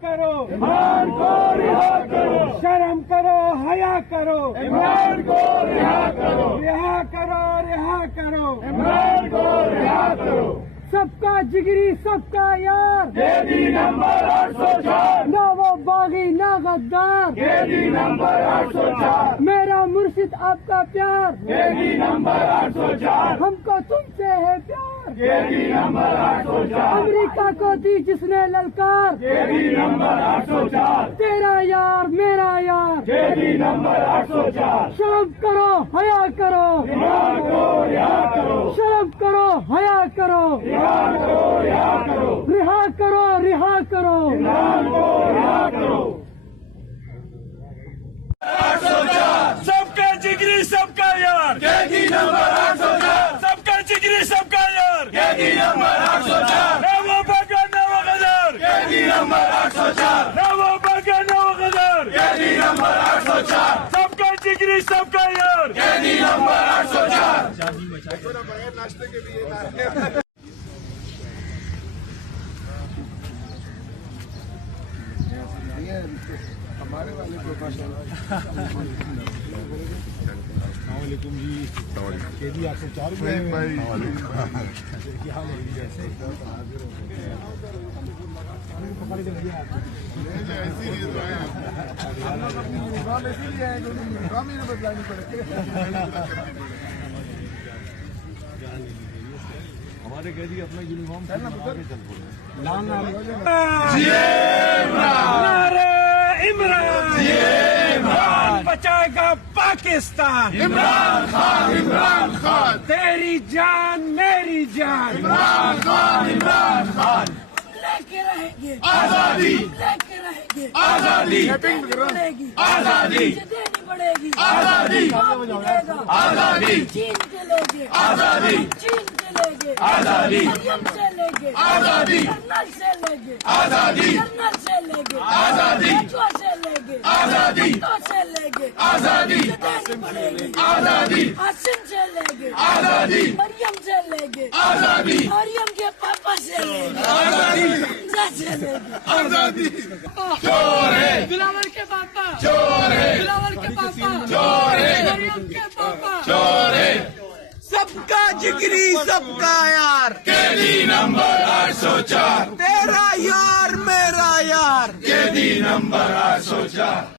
کرو عمران کو رہا کرو، شرم کرو حیا کرو عمران کو رہا کرو، رہا کرو رہا کرو عمران کو رہا کرو۔ سب کا جگری سب کا یار قیدی نمبر 804، نہ وہ باغی نہ غدار قیدی نمبر 804، میرا مرشد آپ کا پیار قیدی نمبر 804، ہم کو تم سے ہے پیار قیدی نمبر 804، امریکہ کو دی جس نے للکار قیدی نمبر 804، تیرا یار میرا یار قیدی نمبر 804، شرم کرو حیا کرو عمران کو رہا کرو، شرم کرو حیا کرو عمران کو رہا کرو، رہا کرو رہا کرو عمران کو رہا کرو۔ 804 سب کا جگری سب کا یار، قیدی نمبر 804، سب کا جگری سب کا یار، قیدی نمبر 804، نہ وہ بگا نہ وہ غدار، قیدی نمبر 804، نہ وہ بگا نہ وہ غدار، قیدی نمبر 804، سب کا جگری سب کا یار۔ قیدی نمبر 804۔ السلام علیکم جی، قیدی 804 میں کیا حال ہے جیسے ہمارے قیدی اپنا یونیفارم نعرہ عمران بچائے گا پاکستان، عمران خان، عمران خان، تیری جان میری جان، عمران خان، عمران خان، لے کے رہیں گے آزادی، لے کے رہیں گے آزادی، پڑے گی آزادی، دینی پڑے گی آزادی، کام ملے گا آزادی، چین کے لے گے آزادی، چین کے لے گے آزادی، مریم سے لے گے آزادی، کرنل سے لے گے آزادی، کرنل سے لے گے آزادی، بچوں سے لے گے آزادی، بچوں سے لے گے آزادی، دینی پڑے گی آزادی، حسن سے لے گے آزادی، مریم سے لے گے آزادی، مریم کے پاپا سے لے گے آزادی، حمزہ سے لے گے آزادی۔ چور ہے، بلاول کے پاپا چور ہے، بلاول کے پاپا چور ہے، مریم کے پاپا چور ہے۔ سب کا جگری سب کا یار، قیدی نمبر 804، تیرا یار میرا یار، قیدی نمبر 804۔